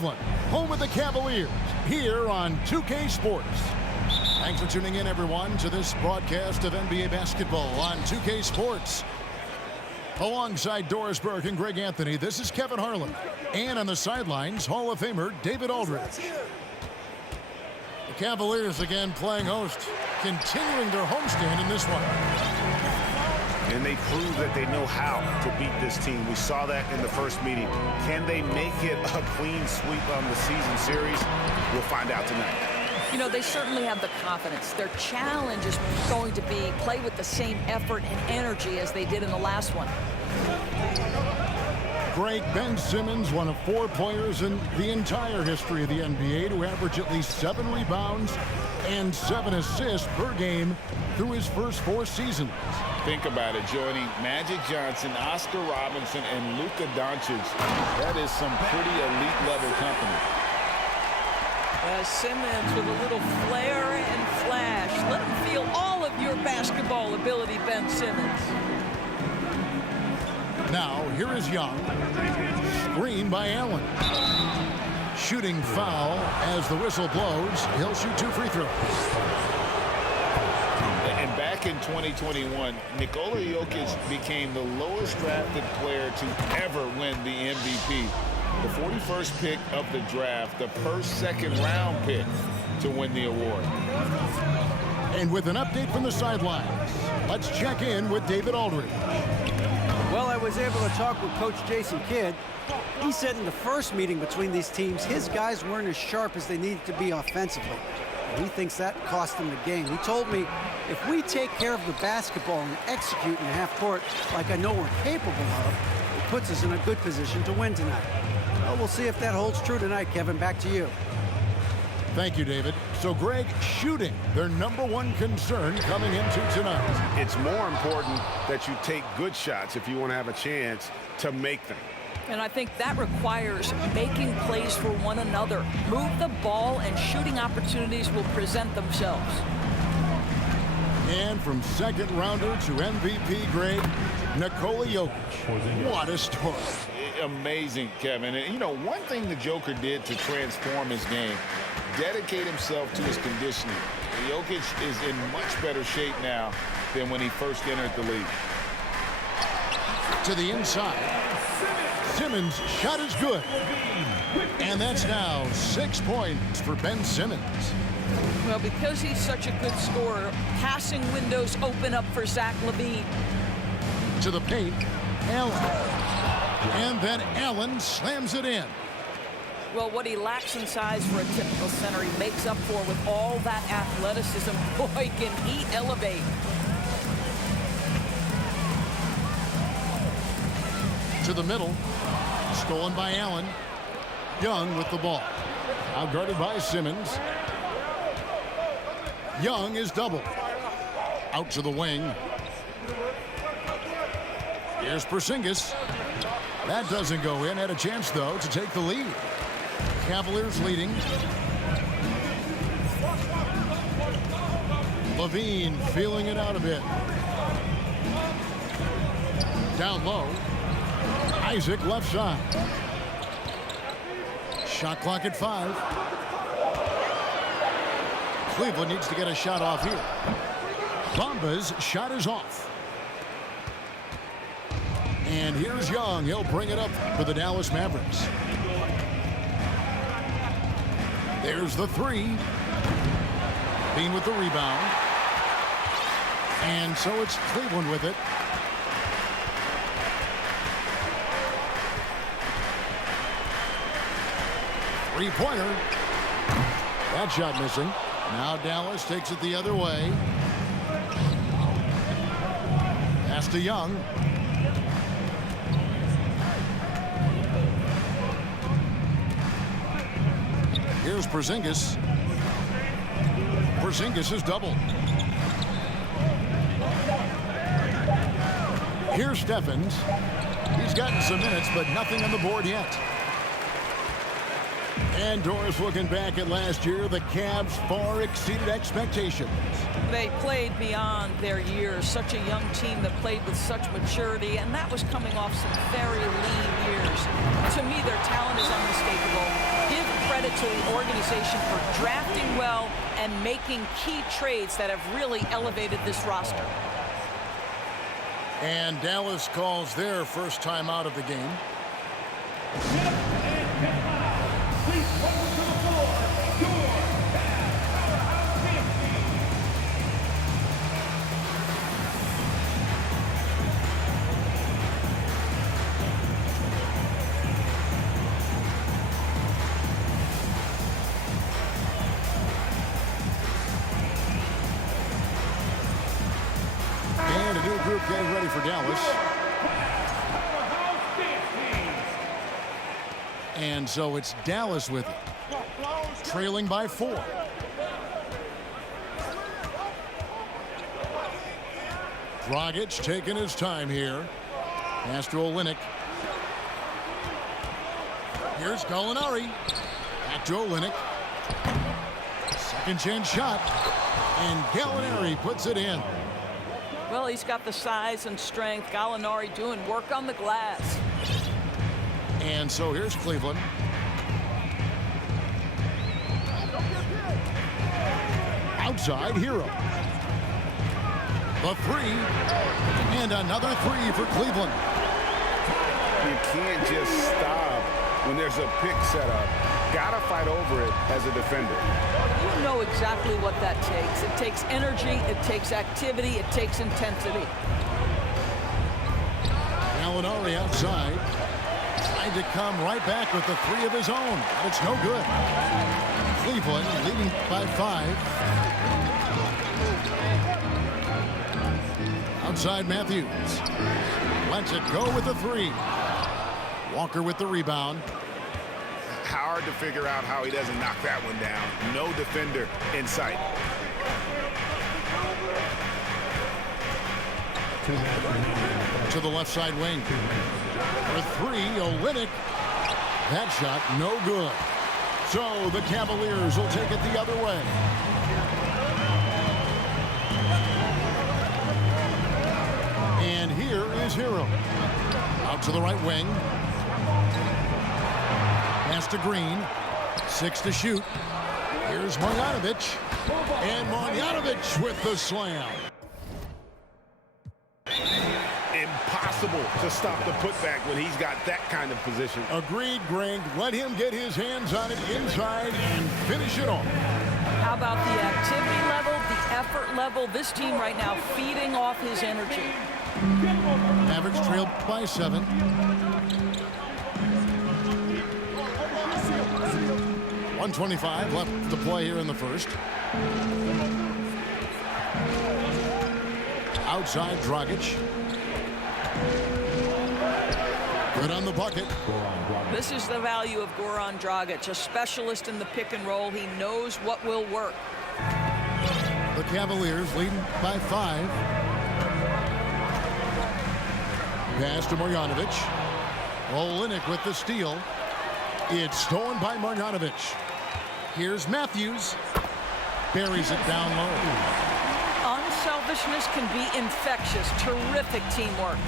Cleveland, home of the Cavaliers, here on 2K Sports. Thanks for tuning in, everyone, to this broadcast of NBA basketball on 2K Sports. Alongside Doris Burke and Greg Anthony, this is Kevin Harlan. And on the sidelines, Hall of Famer David Aldridge. The Cavaliers again playing host, continuing their homestand in this one. And they prove that they know how to beat this team. We saw that in the first meeting. Can they make it a clean sweep on the season series? We'll find out tonight. You know, they certainly have the confidence. Their challenge is going to be play with the same effort and energy as they did in the last one. Greg, Ben Simmons, one of 4 players in the entire history of the NBA to average at least 7 rebounds and 7 assists per game through his first 4 seasons. Think about it, joining Magic Johnson, Oscar Robinson, and Luka Doncic. That is some pretty elite-level company. Simmons with a little flair and flash. Let him feel all of your basketball ability, Ben Simmons. Now, here is Young. Screen by Allen. Shooting foul as the whistle blows. He'll shoot 2 free throws. And back in 2021, Nikola Jokic became the lowest drafted player to ever win the MVP. The 41st pick of the draft, the first second-round pick to win the award. And with an update from the sidelines, let's check in with David Aldridge. Well, I was able to talk with Coach Jason Kidd. He said in the first meeting between these teams, his guys weren't as sharp as they needed to be offensively. And he thinks that cost them the game. He told me, if we take care of the basketball and execute in the half court like I know we're capable of, it puts us in a good position to win tonight. Well, we'll see if that holds true tonight, Kevin. Back to you. Thank you, David. So, Greg, shooting, their #1 concern coming into tonight. It's more important that you take good shots if you want to have a chance to make them. And I think that requires making plays for one another. Move the ball and shooting opportunities will present themselves. And from second rounder to MVP grade, Nikola Jokic. What a story. Amazing, Kevin. And, you know, one thing the Joker did to transform his game, dedicate himself to his conditioning. Jokic is in much better shape now than when he first entered the league. To the inside. Simmons' shot is good. And that's now 6 points for Ben Simmons. Well, because he's such a good scorer, passing windows open up for Zach LaVine. To the paint, Allen. And then Allen slams it in. Well, what he lacks in size for a typical center, he makes up for with all that athleticism. Boy, can he elevate. To the middle. Stolen by Allen. Young with the ball. Outguarded by Simmons. Young is doubled. Out to the wing. Here's Porzingis. That doesn't go in. Had a chance, though, to take the lead. Cavaliers leading. LaVine feeling it out a bit. Down low. Isaac left side. Shot clock at 5. Cleveland needs to get a shot off here. Bamba's shot is off. And here's Young. He'll bring it up for the Dallas Mavericks. There's the 3. Bean with the rebound. And so it's Cleveland with it. Three-pointer. That shot missing. Now Dallas takes it the other way. Pass to Young. Here's Porzingis. Porzingis is doubled. Here's Stephens. He's gotten some minutes, but nothing on the board yet. And Doris, looking back at last year, the Cavs far exceeded expectations. They played beyond their years. Such a young team that played with such maturity, and that was coming off some very lean years. To me, their talent is unmistakable. to the organization for drafting well and making key trades that have really elevated this roster. And Dallas calls their first time out of the game. And a new group getting ready for Dallas. And so it's Dallas with it, trailing by 4. Dragic taking his time here. Pass to Olynyk. Here's Gallinari. Back to Olynyk. Second chance shot. And Gallinari puts it in. Well, he's got the size and strength. Gallinari doing work on the glass. And so here's Cleveland. Outside, Hero. The 3. And another 3 for Cleveland. You can't just stop when there's a pick set up. Gotta fight over it as a defender. You know exactly what that takes. It takes energy, it takes activity, it takes intensity. Gallinari outside. Trying to come right back with the 3 of his own. But it's no good. Cleveland leading by 5. Outside Matthews. Lets it go with the 3. Walker with the rebound. Hard to figure out how he doesn't knock that one down. No defender in sight. To the left side wing. For 3, Olynyk. That shot no good. So the Cavaliers will take it the other way. And here is Hero. Out to the right wing. Pass to Green. 6 to shoot. Here's Marjanovic. And Marjanovic with the slam. Impossible to stop the putback when he's got that kind of position. Agreed, Greg. Let him get his hands on it inside and finish it off. How about the activity level, the effort level? This team right now feeding off his energy. Mavericks trailed by 7. .125 left to play here in the first. Outside Dragic. Good on the bucket. This is the value of Goran Dragic, a specialist in the pick and roll. He knows what will work. The Cavaliers leading by 5. Pass to Marjanovic. Olynyk with the steal. It's stolen by Marjanovic. Here's Matthews. Buries it down low. Unselfishness can be infectious. Terrific teamwork.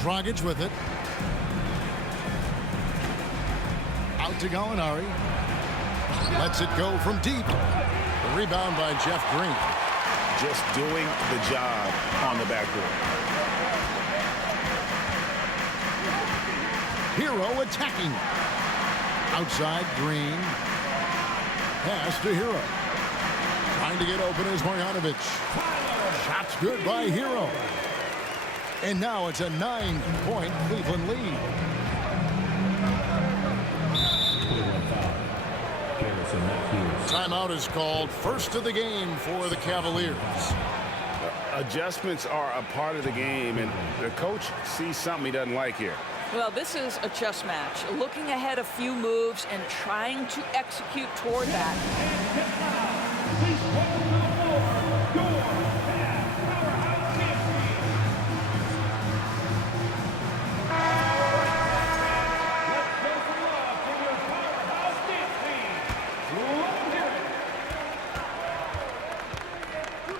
Dragic with it. Out to Gallinari. Lets it go from deep. The rebound by Jeff Green. Just doing the job on the backboard. Hero attacking. Outside Green. Pass to Hero. Trying to get open is Marjanovic. Shots good by Hero. And now it's a 9-point Cleveland lead. Timeout is called. First of the game for the Cavaliers. Adjustments are a part of the game, and the coach sees something he doesn't like here. Well, this is a chess match. Looking ahead a few moves and trying to execute toward that.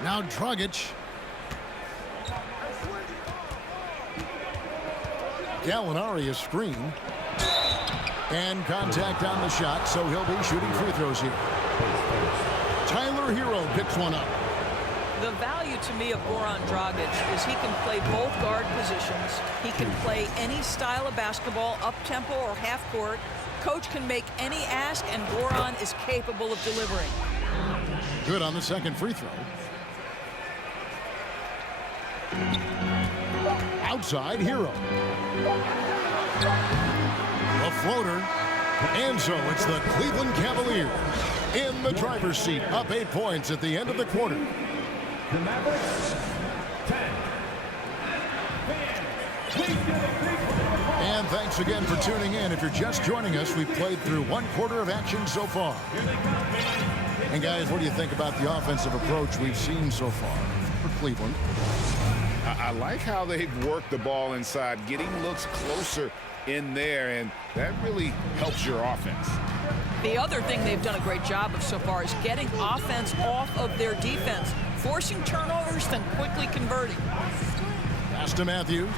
Now Dragic. Gallinari a screen. And contact on the shot, so he'll be shooting free throws here. Tyler Hero picks one up. The value to me of Goran Dragic is he can play both guard positions. He can play any style of basketball, up-tempo or half-court. Coach can make any ask, and Goran is capable of delivering. Good on the second free throw. Outside, Hero. A floater. And so it's the Cleveland Cavaliers in the driver's seat, up 8 points at the end of the quarter. The Mavericks, 10. And thanks again for tuning in. If you're just joining us, we've played through 1 quarter of action so far. And guys, what do you think about the offensive approach we've seen so far for Cleveland? I like how they've worked the ball inside, getting looks closer in there, and that really helps your offense. The other thing they've done a great job of so far is getting offense off of their defense, forcing turnovers, then quickly converting. Pass to Matthews.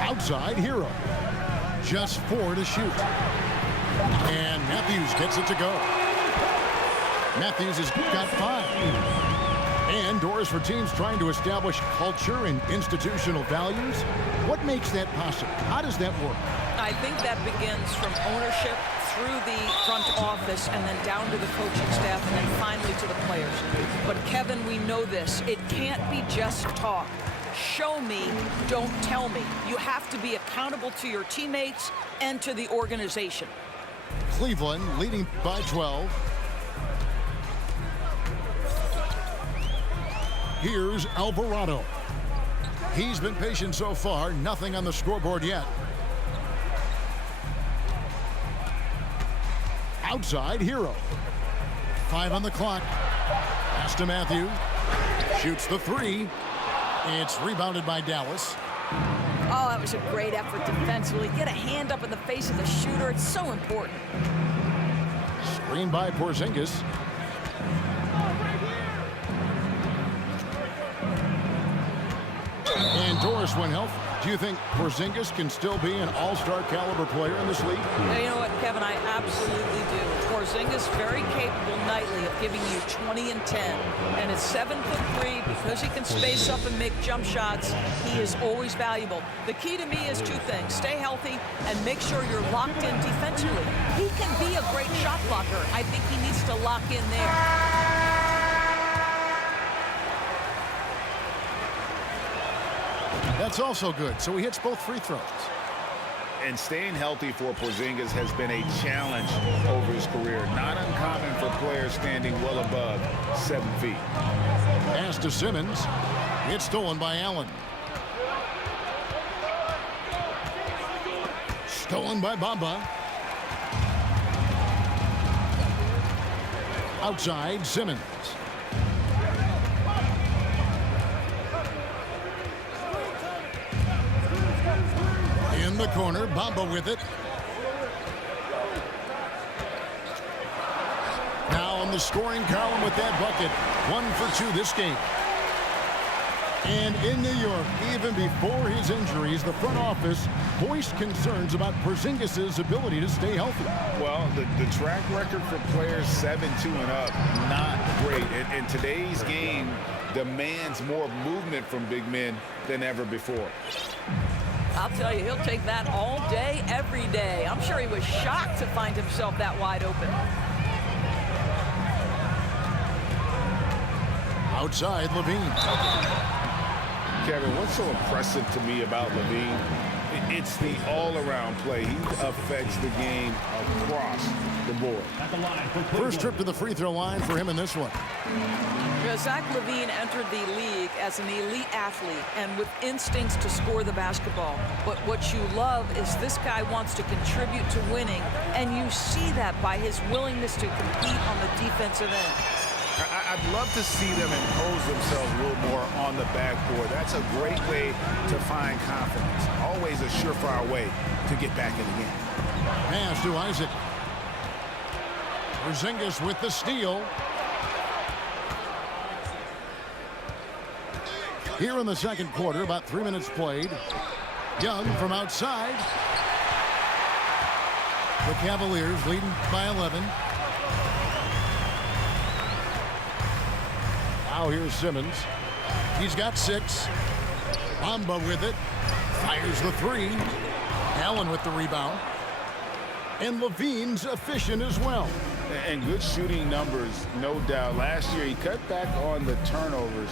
Outside, Hero. Just 4 to shoot. And Matthews gets it to go. Matthews has got 5. And doors for teams trying to establish culture and institutional values. What makes that possible? How does that work? I think that begins from ownership through the front office and then down to the coaching staff and then finally to the players. But Kevin, we know this. It can't be just talk. Show me, don't tell me. You have to be accountable to your teammates and to the organization. Cleveland leading by 12. Here's Alvarado. He's been patient so far. Nothing on the scoreboard yet. Outside, Hero. 5 on the clock. Pass to Matthews. Shoots the 3. It's rebounded by Dallas. Oh, that was a great effort defensively. Get a hand up in the face of the shooter. It's so important. Screen by Porzingis. And Doris, when healthy, do you think Porzingis can still be an all-star caliber player in this league? You know what, Kevin, I absolutely do. Porzingis very capable nightly of giving you 20 and 10. And at 7'3", because he can space up and make jump shots, he is always valuable. The key to me is 2 things. Stay healthy and make sure you're locked in defensively. He can be a great shot blocker. I think he needs to lock in there. That's also good. So he hits both free throws. And staying healthy for Porzingis has been a challenge over his career. Not uncommon for players standing well above 7 feet. Pass to Simmons. It's stolen by Allen. Stolen by Bamba. Outside, Simmons. In the corner, Bamba with it. Now on the scoring column with that bucket. 1 for 2 this game. And in New York, even before his injuries, the front office voiced concerns about Porzingis' ability to stay healthy. Well, the track record for players 7-2 and up, not great. And today's game demands more movement from big men than ever before. I'll tell you, he'll take that all day, every day. I'm sure he was shocked to find himself that wide open. Outside, Levine. Kevin, what's so impressive to me about Levine? It's the all-around play. He affects the game across the board. First trip to the free throw line for him in this one. Zach LaVine entered the league as an elite athlete and with instincts to score the basketball. But what you love is this guy wants to contribute to winning, and you see that by his willingness to compete on the defensive end. I'd love to see them impose themselves a little more on the backboard. That's a great way to find confidence. Always a surefire way to get back in the game. Pass to Isaac. Porzingis with the steal. Here in the second quarter, about 3 minutes played. Young from outside. The Cavaliers leading by 11. Now here's Simmons. He's got 6. Bamba with it. Fires the 3. Allen with the rebound. And Levine's efficient as well. And good shooting numbers, no doubt. Last year, he cut back on the turnovers.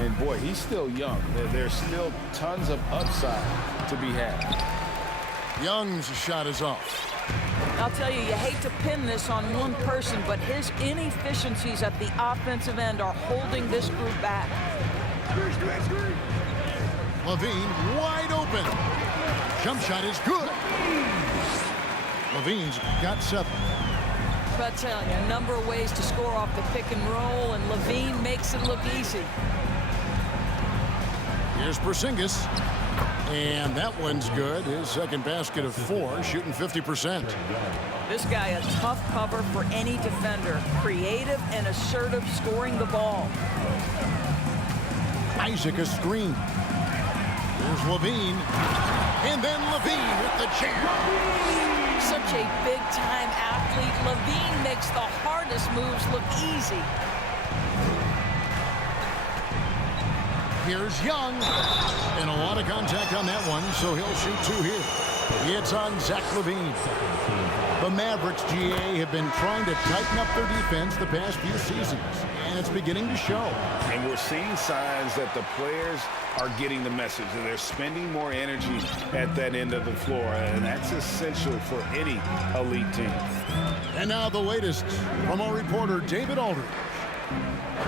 And, boy, he's still young. There's still tons of upside to be had. Young's shot is off. I'll tell you, you hate to pin this on one person, but his inefficiencies at the offensive end are holding this group back. Levine wide open. Jump shot is good. Levine's got 7. But I tell you, a number of ways to score off the pick and roll, and Levine makes it look easy. Here's Porzingis. And that one's good. His second basket of 4, shooting 50%. This guy a tough cover for any defender. Creative and assertive scoring the ball. Isaac a screen. Here's Levine. And then Levine with the jam. Such a big-time athlete. Levine makes the hardest moves look easy. Here's Young. And a lot of contact on that one, so he'll shoot 2 here. It's on Zach Levine. The Mavericks, GA, have been trying to tighten up their defense the past few seasons, and it's beginning to show. And we're seeing signs that the players are getting the message, that they're spending more energy at that end of the floor, and that's essential for any elite team. And now the latest from our reporter, David Aldridge.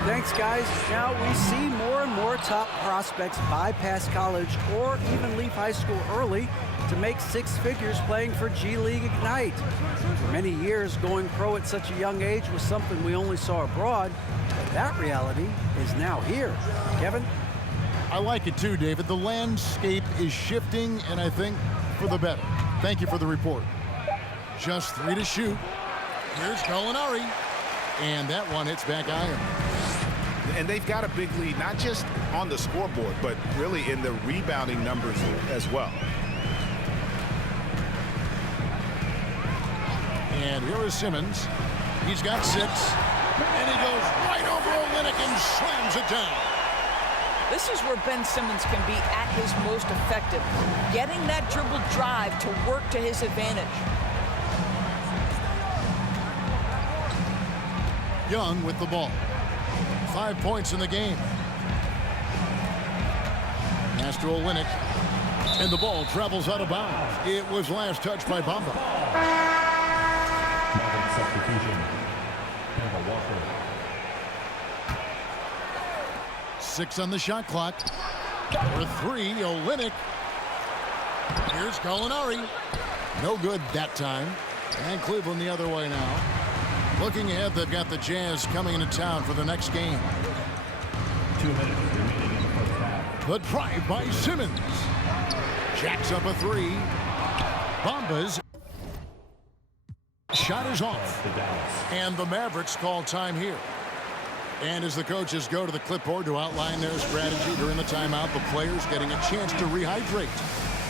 Thanks, guys. Now we see more and more top prospects bypass college or even leave high school early to make 6 figures playing for G League Ignite. For many years, going pro at such a young age was something we only saw abroad, but that reality is now here. Kevin? I like it too, David. The landscape is shifting, and I think for the better. Thank you for the report. Just 3 to shoot. Here's Gallinari. And that one hits back iron. And they've got a big lead, not just on the scoreboard, but really in the rebounding numbers as well. And here is Simmons. He's got 6. And he goes right over Olynyk and slams it down. This is where Ben Simmons can be at his most effective, getting that dribble drive to work to his advantage. Young with the ball. 5 points in the game. Pass to Olynyk. And the ball travels out of bounds. It was last touched by Bamba. Substitution. Kemba Walker. 6 on the shot clock. For 3, Olynyk. Here's Gallinari. No good that time. And Cleveland the other way now. Looking ahead, they've got the Jazz coming into town for the next game. 2 minutes remaining in the first half. The drive by Simmons. Jacks up a 3. Bamba's shot is off. And the Mavericks call time here. And as the coaches go to the clipboard to outline their strategy during the timeout, the players getting a chance to rehydrate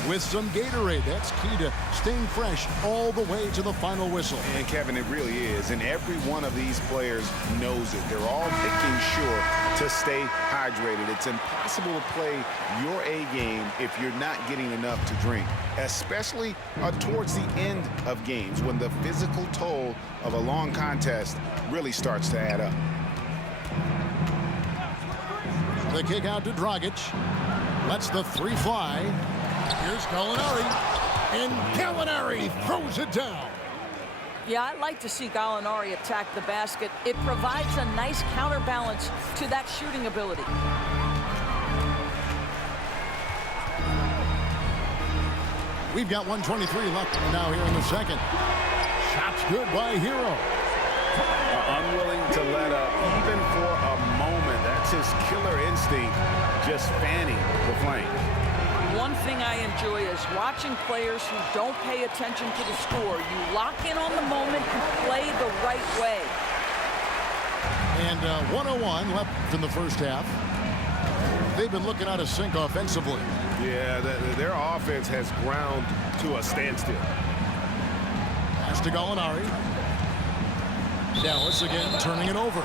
with some Gatorade. That's key to staying fresh all the way to the final whistle. And Kevin, it really is. And every one of these players knows it. They're all making sure to stay hydrated. It's impossible to play your A game if you're not getting enough to drink, especially towards the end of games when the physical toll of a long contest really starts to add up. The kick out to Dragic. Lets the 3 fly. Here's Gallinari. And Gallinari throws it down. Yeah, I like to see Gallinari attack the basket. It provides a nice counterbalance to that shooting ability. We've got 1:23 left now here in the second. Shots good by Hero. Unwilling to let up even for a moment. That's his killer instinct, just fanning the flank. One thing I enjoy is watching players who don't pay attention to the score. You lock in on the moment and play the right way. And 1:01 left in the first half. they've been looking out of sync offensively. Yeah, their offense has ground to a standstill. Pass to Gallinari. Dallas again turning it over.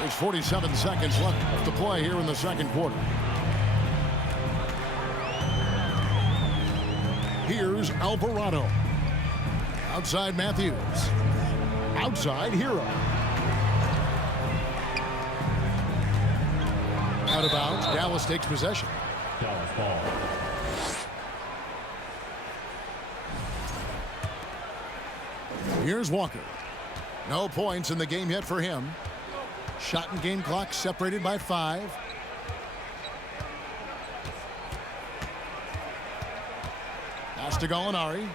There's 47 seconds left to play here in the second quarter. Here's Alvarado. Outside Matthews. Outside Hero. Out of bounds. Dallas takes possession. Dallas ball. Here's Walker. No points in the game yet for him. Shot and game clock separated by 5. Pass to Gallinari.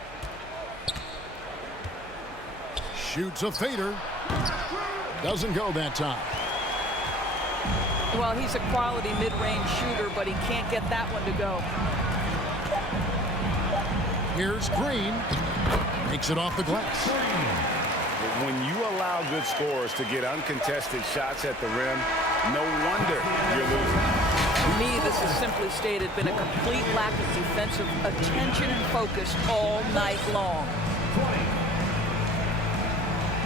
Shoots a fader. Doesn't go that time. Well, he's a quality mid-range shooter, but he can't get that one to go. Here's Green. Makes it off the glass. When you allow good scorers to get uncontested shots at the rim, no wonder you're losing. To me, this has simply stated been a complete lack of defensive attention and focus all night long.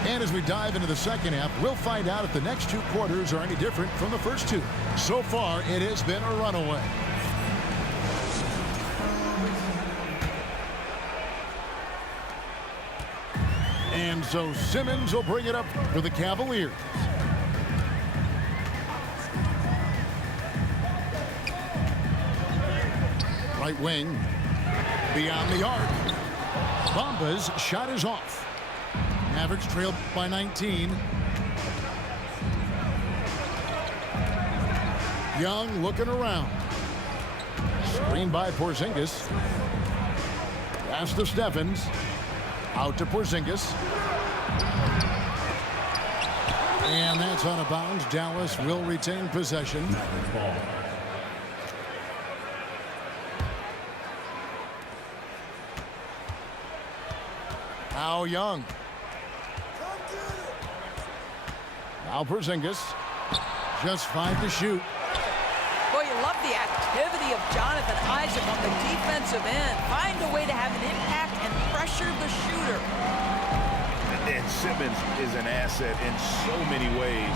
And as we dive into the second half, we'll find out if the next 2 quarters are any different from the first 2. So far, it has been a runaway. And so Simmons will bring it up for the Cavaliers. Right wing. Beyond the arc. Bamba's shot is off. Mavericks trailed by 19. Young looking around. Screen by Porzingis. Pass to Stephens. Out to Porzingis. And that's out of bounds. Dallas will retain possession. Ball. Now Young. Now Porzingis. Just 5 to shoot. Boy, you love the activity of Jonathan Isaac on the defensive end. Find a way to have an impact and pressure the shooter. And Simmons is an asset in so many ways.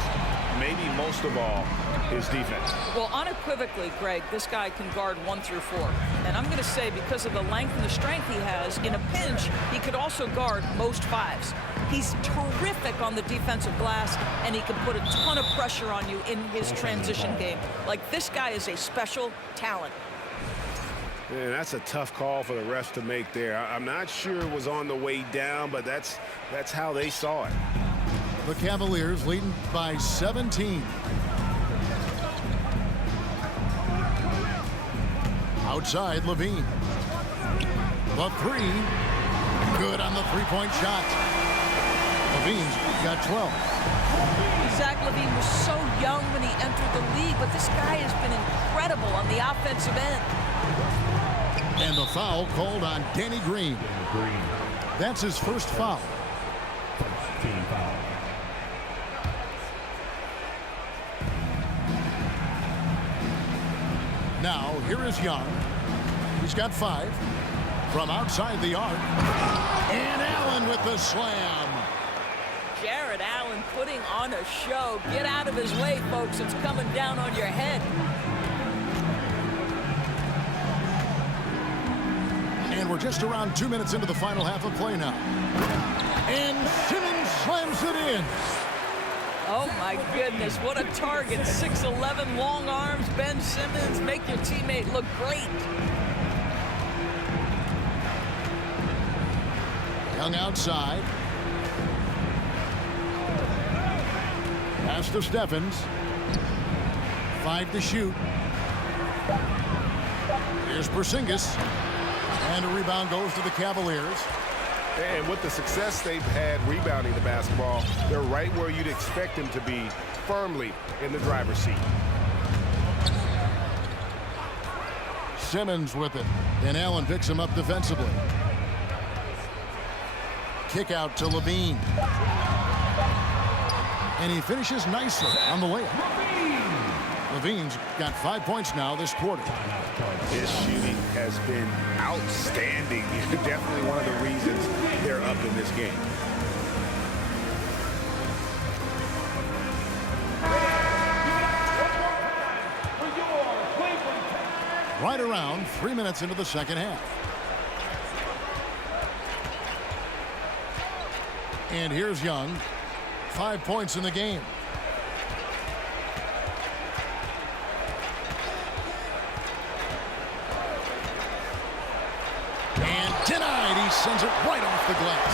Maybe most of all, his defense. Well, unequivocally, Greg, this guy can guard 1 through 4. And I'm going to say because of the length and the strength he has, in a pinch, he could also guard most 5s. He's terrific on the defensive glass, and he can put a ton of pressure on you in his transition game. Like, this guy is a special talent. And that's a tough call for the refs to make there. I'm not sure it was on the way down, but that's how they saw it. The Cavaliers leading by 17. Outside Levine. The 3. Good on the 3-point shot. Levine's got 12. Zach LaVine was so young when he entered the league, but this guy has been incredible on the offensive end. And the foul called on Danny Green. That's his first foul. First team foul. Now, here is Young. He's got 5 from outside the arc. And Allen with the slam. Jared Allen putting on a show. Get out of his way, folks. It's coming down on your head. And we're just around 2 minutes into the final half of play now. And Simmons slams it in. Oh, my goodness. What a target. 6'11", long arms. Ben Simmons, make your teammate look great. Young outside. Pass to Stephens. 5 to shoot. Here's Porzingis. And a rebound goes to the Cavaliers. And with the success they've had rebounding the basketball, they're right where you'd expect them to be, firmly in the driver's seat. Simmons with it. And Allen picks him up defensively. kick out to Levine. And he finishes nicely on the layup. Levine's got 5 points now this quarter. His shooting has been outstanding. Definitely one of the reasons they're up in this game. Right around 3 minutes into the second half. And here's Young. 5 points in the game. And denied. He sends it right off the glass.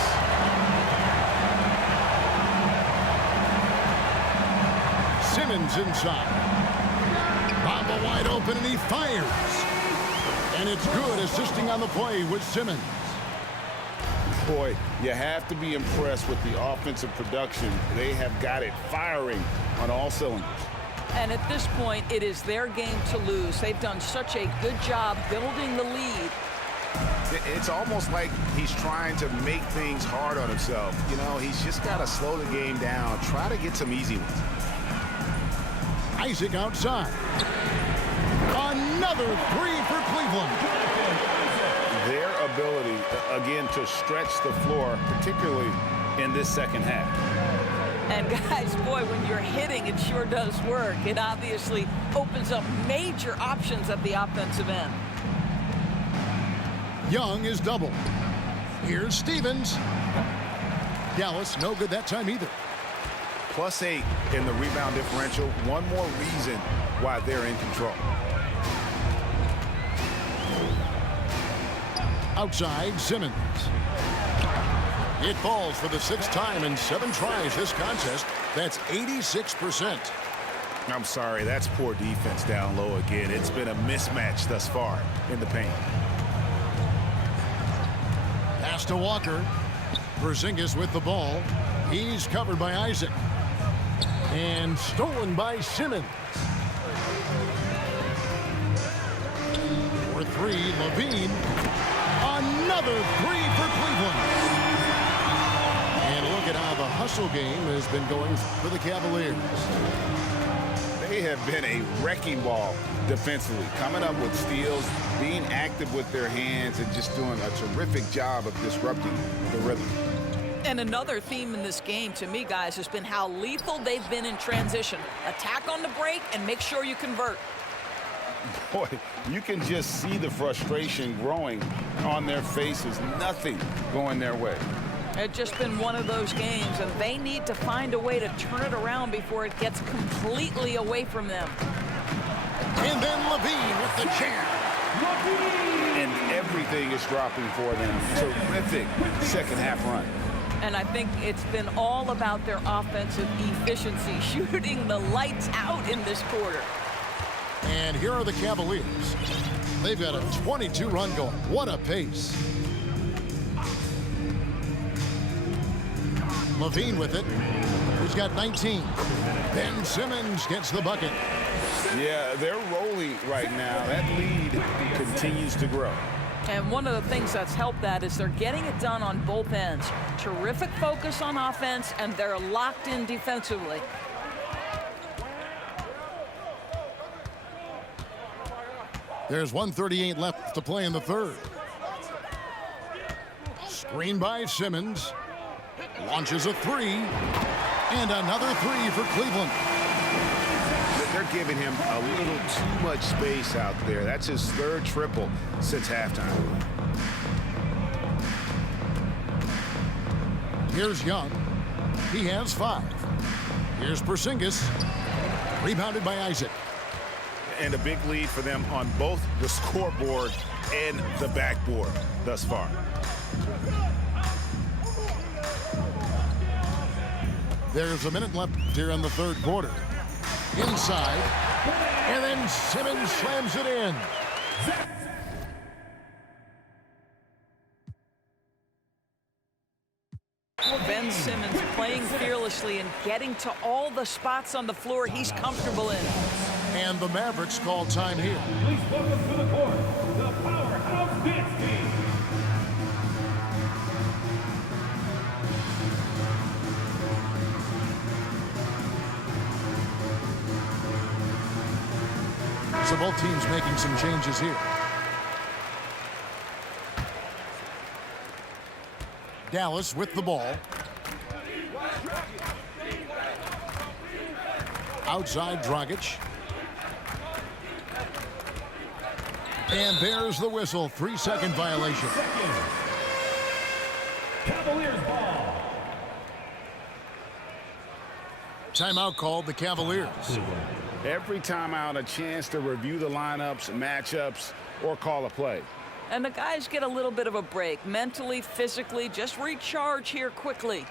Simmons inside. Bamba wide open, and he fires. And it's good, assisting on the play with Simmons. Boy, you have to be impressed with the offensive production. They have got it firing on all cylinders. And at this point, it is their game to lose. They've done such a good job building the lead. It's almost like he's trying to make things hard on himself. You know, he's just got to slow the game down, try to get some easy ones. Isaac outside. Another three for Cleveland. Their ability, again, to stretch the floor, particularly in this second half. And guys, boy, when you're hitting, it sure does work. It obviously opens up major options at the offensive end. Young is double. Here's Stevens. Dallas no good that time either. +8 in the rebound differential. One more reason why they're in control. Outside, Simmons. It falls for the sixth time in 7 tries this contest. That's 86%. I'm sorry, that's poor defense down low again. It's been a mismatch thus far in the paint. Pass to Walker. Porzingis with the ball. He's covered by Isaac. And stolen by Simmons. For 3, Levine. Another 3 for Cleveland. And look at how the hustle game has been going for the Cavaliers. They have been a wrecking ball defensively, coming up with steals, being active with their hands, and just doing a terrific job of disrupting the rhythm. And another theme in this game, to me, guys, has been how lethal they've been in transition. Attack on the break and make sure you convert. Boy, you can just see the frustration growing on their faces. Nothing going their way. It's just been one of those games, and they need to find a way to turn it around before it gets completely away from them. And then Levine with the jam. And everything is dropping for them. Terrific second half run. And I think it's been all about their offensive efficiency, shooting the lights out in this quarter. And here are the Cavaliers. They've got a 22-run going. What a pace. Levine with it. He's got 19. Ben Simmons gets the bucket. Yeah, they're rolling right now. That lead continues to grow. And one of the things that's helped that is they're getting it done on both ends. Terrific focus on offense, and they're locked in defensively. There's 1:38 left to play in the third. Screen by Simmons. Launches a 3. And another 3 for Cleveland. They're giving him a little too much space out there. That's his 3rd triple since halftime. Here's Young. He has 5. Here's Porzingis. Rebounded by Isaac. And a big lead for them on both the scoreboard and the backboard thus far. There's a minute left here in the third quarter. Inside. And then Simmons slams it in. Ben Simmons playing fearlessly and getting to all the spots on the floor he's comfortable in. And the Mavericks call time here. Please welcome to the court the Powerhouse Dance Team. So both teams making some changes here. Dallas with the ball. Outside Dragic. And there's the whistle. 3-second violation. Cavaliers ball. Timeout called the Cavaliers. Every timeout, a chance to review the lineups, matchups, or call a play. And the guys get a little bit of a break, mentally, physically, just recharge here quickly.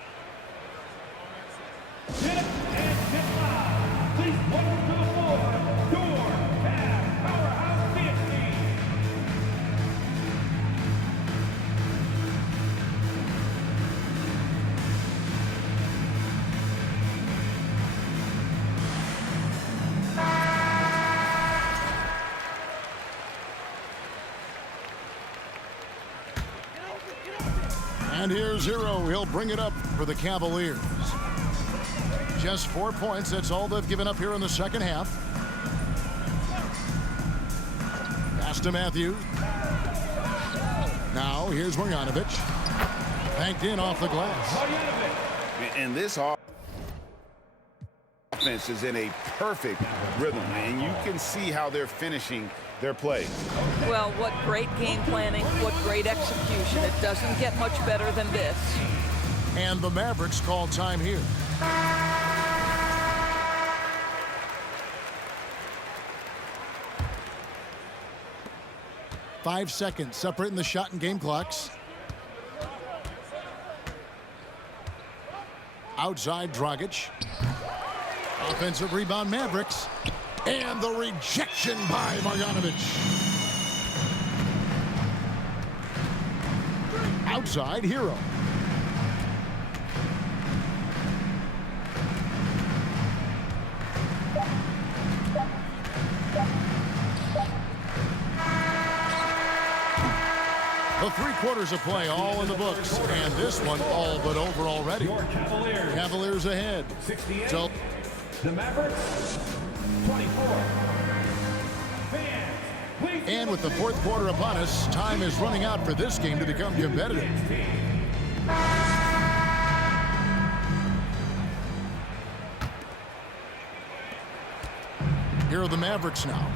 Get up and get loud. Please welcome to the floor, your Cavs Powerhouse Dance Team. And here's Hero. He'll bring it up for the Cavaliers. Just 4 points. That's all they've given up here in the second half. Pass to Matthews. Now here's Marjanovic. Banked in off the glass. And this offense is in a perfect rhythm, and you can see how they're finishing their plays. Well, what great game planning, what great execution. It doesn't get much better than this. And the Mavericks call time here. Five seconds separating the shot and game clocks. Outside Dragic. Offensive rebound Mavericks. And the rejection by Marjanovic. Outside Hero. The 3 quarters of play all in the books, and this one all but over already. Your Cavaliers. Cavaliers ahead. 68. So, The Mavericks. 24. Fans, please. and with the 4th quarter upon us, time is running out for this game to become competitive. Here are the Mavericks now.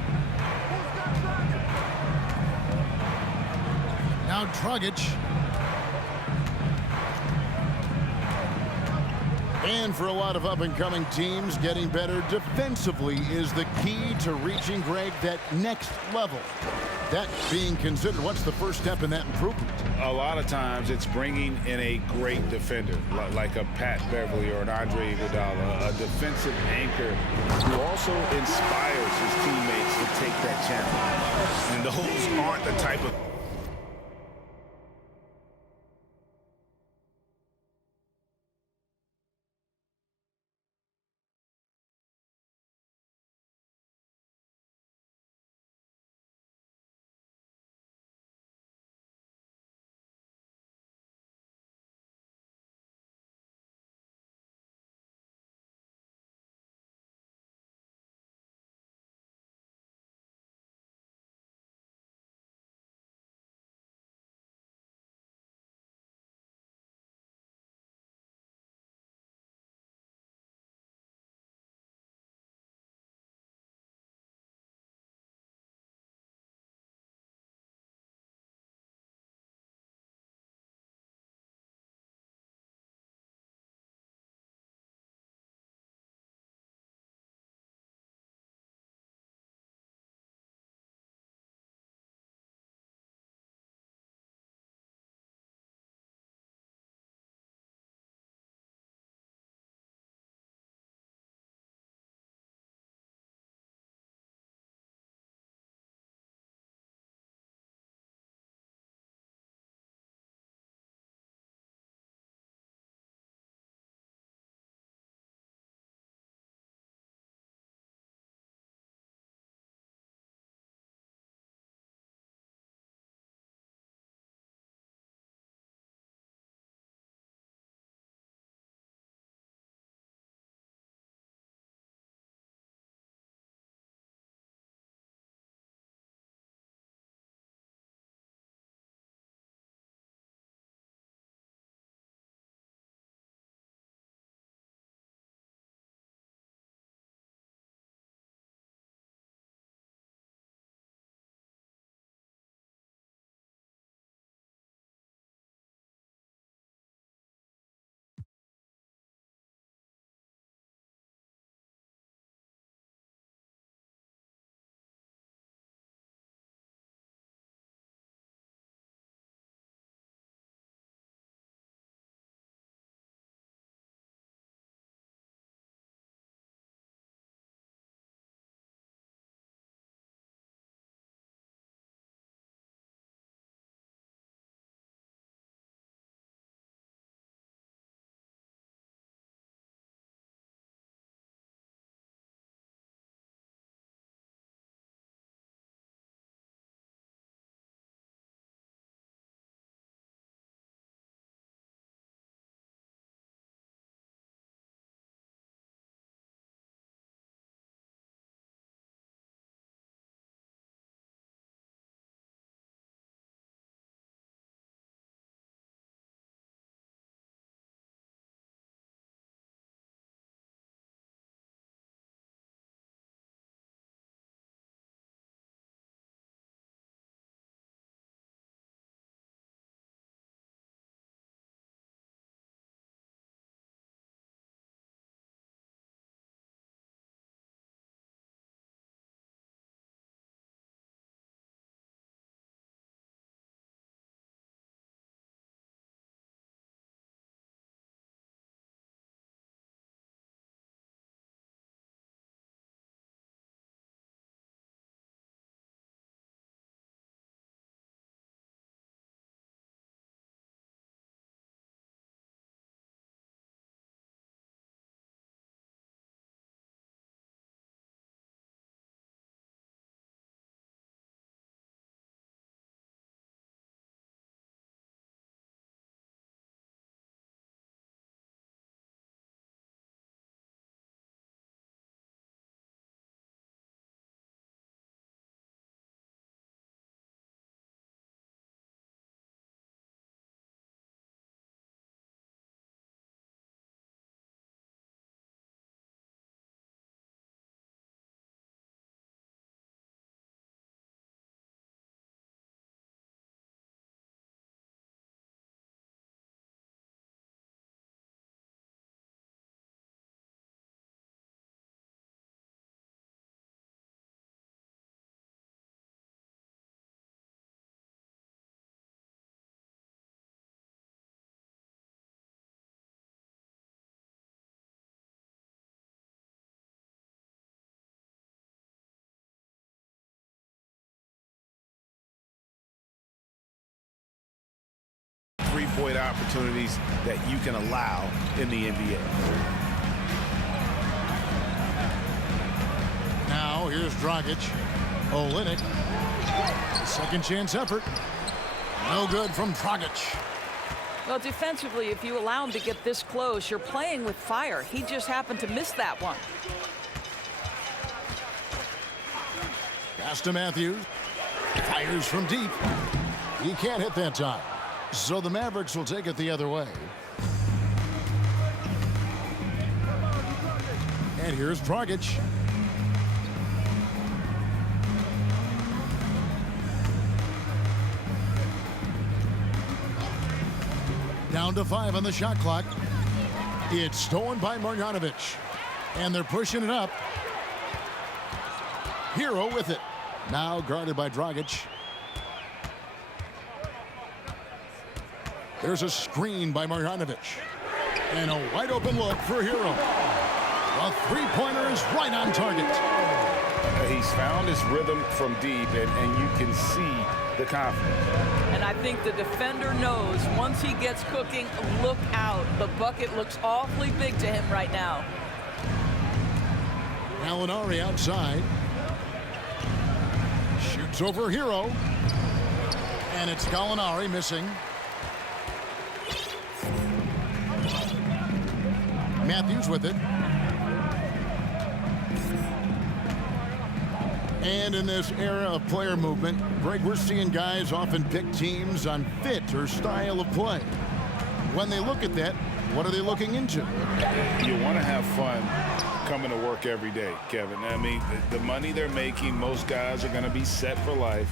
Now Dragic. And for a lot of up-and-coming teams, getting better defensively is the key to reaching, Greg, that next level. That being considered, what's the first step in that improvement? A lot of times it's bringing in a great defender, like a Pat Beverly or an Andre Iguodala, a defensive anchor who also inspires his teammates to take that challenge. And those aren't the type of exploit opportunities that you can allow in the NBA. Now here's Dragic. Olynyk. Second chance effort. No good from Dragic. Well, defensively, if you allow him to get this close, you're playing with fire. He just happened to miss that one. Pass to Matthews. Fires from deep. He can't hit that time. So the Mavericks will take it the other way. And here's Dragic. Down to 5 on the shot clock. It's stolen by Marjanovic. And they're pushing it up. Hero with it. Now guarded by Dragic. There's a screen by Marjanovic. And a wide open look for Hero. A three-pointer is right on target. He's found his rhythm from deep, and you can see the confidence. And I think the defender knows once he gets cooking, look out. The bucket looks awfully big to him right now. Gallinari outside. Shoots over Hero. And it's Gallinari missing. Matthews with it. And in this era of player movement, Greg, we're seeing guys often pick teams on fit or style of play. When they look at that, what are they looking into? You want to have fun coming to work every day, Kevin. I mean, the money they're making, most guys are going to be set for life.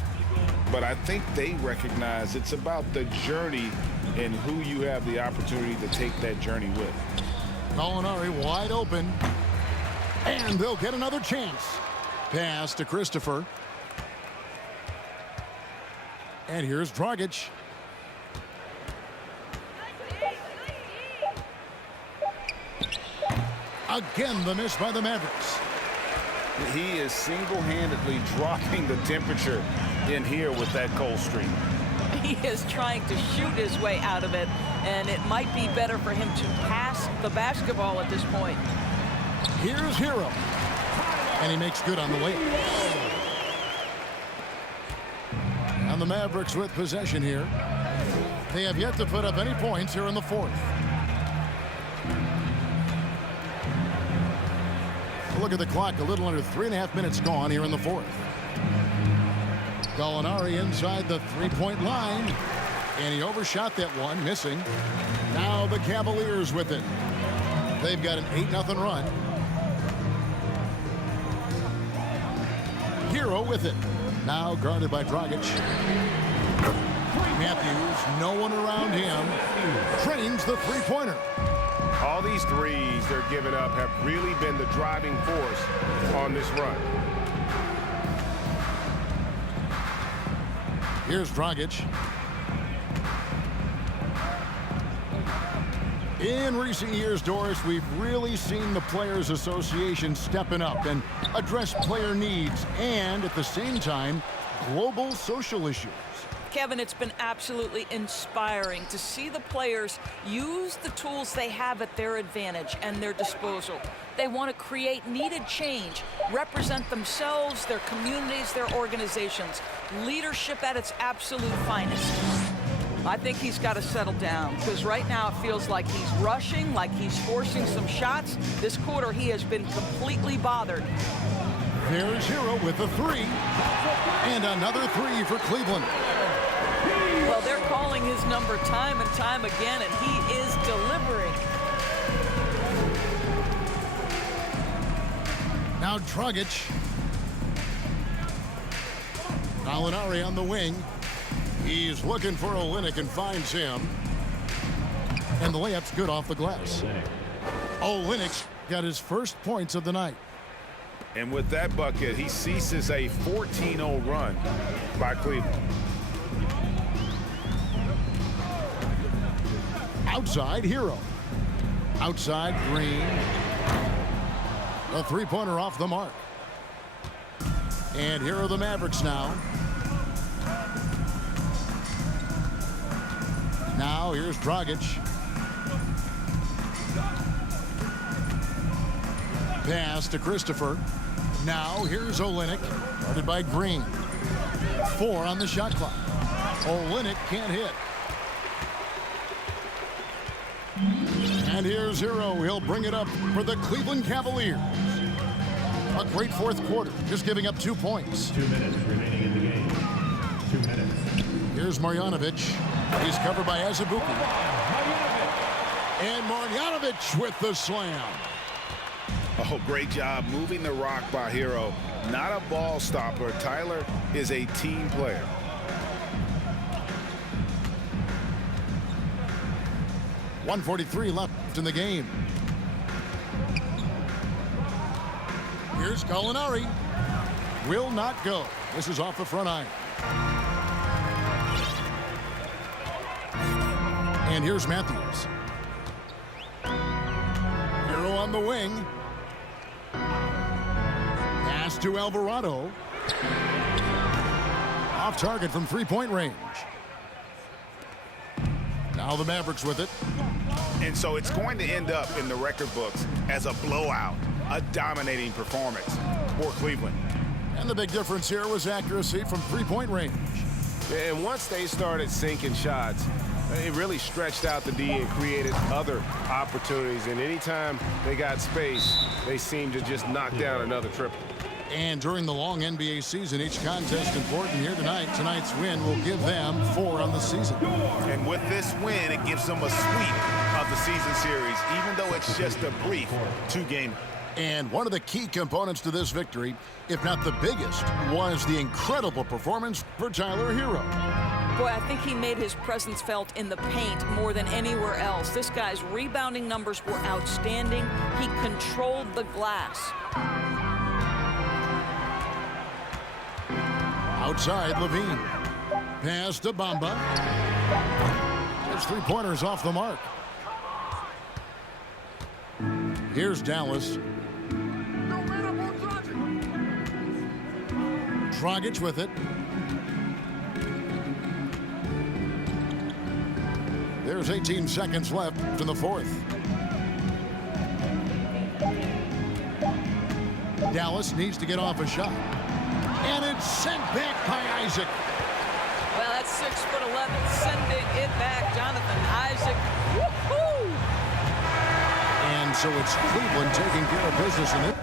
But I think they recognize it's about the journey and who you have the opportunity to take that journey with. Gallinari wide open. And they'll get another chance. Pass to Christopher. And here's Dragic. Again, the miss by the Mavericks. He is single-handedly dropping the temperature in here with that cold streak. He is trying to shoot his way out of it, and it might be better for him to pass the basketball at this point. Here's Hero. And he makes good on the way. And the Mavericks with possession here. They have yet to put up any points here in the fourth. Look at the clock, a little under 3.5 minutes gone here in the fourth. Gallinari inside the three-point line. And he overshot that one, missing. Now the Cavaliers with it. They've got an 8-0 run. Hero with it. Now guarded by Dragic. Matthews, no one around him. Trains the three-pointer. All these threes they're giving up have really been the driving force on this run. Here's Dragic. In recent years, Doris, we've really seen the Players Association stepping up and address player needs and, at the same time, global social issues. Kevin, it's been absolutely inspiring to see the players use the tools they have at their advantage and their disposal. They want to create needed change, represent themselves, their communities, their organizations. Leadership at its absolute finest. I think he's got to settle down because right now it feels like he's rushing, like he's forcing some shots. This quarter he has been completely bothered. There's Hero with a three. And another three for Cleveland. Well, they're calling his number time and time again, and he is delivering. Now Dragic. Gallinari on the wing. He's looking for Olynyk and finds him. And the layup's good off the glass. Olynyk's got his first points of the night. And with that bucket, he ceases a 14-0 run by Cleveland. Outside, Hero. Outside, Green. A three-pointer off the mark. And here are the Mavericks now. Now here's Dragic. Pass to Christopher. Now here's Olynyk, guarded by Green. 4 on the shot clock. Olynyk can't hit. And here's Hero. He'll bring it up for the Cleveland Cavaliers. A great fourth quarter, just giving up 2 points. 2 minutes remaining in the game. 2 minutes. Here's Marjanovic. He's covered by Azubuike. And Marjanovic with the slam. Oh, great job moving the rock by Hero. Not a ball stopper. Tyler is a team player. .143 left in the game. Here's Gallinari. Will not go. This is off the front iron. And here's Matthews. Hero on the wing. Pass to Alvarado. Off target from three-point range. Now the Mavericks with it. And so it's going to end up in the record books as a blowout, a dominating performance for Cleveland. And the big difference here was accuracy from three-point range. And once they started sinking shots, it really stretched out the D and created other opportunities. And anytime they got space, they seemed to just knock down another triple. And during the long NBA season, each contest important here tonight. Tonight's win will give them 4 on the season. And with this win, it gives them a sweep of the season series, even though it's just a brief 2-game. And one of the key components to this victory, if not the biggest, was the incredible performance for Tyler Hero. Boy, I think he made his presence felt in the paint more than anywhere else. This guy's rebounding numbers were outstanding. He controlled the glass. Outside, Levine. Pass to Bamba. His three-pointers off the mark. Here's Dallas. Dragic with it. There's 18 seconds left in the fourth. Dallas needs to get off a shot. And it's sent back by Isaac. Well, that's 6'11", sending it back, Jonathan Isaac. Woohoo! And so it's Cleveland taking care of business in it.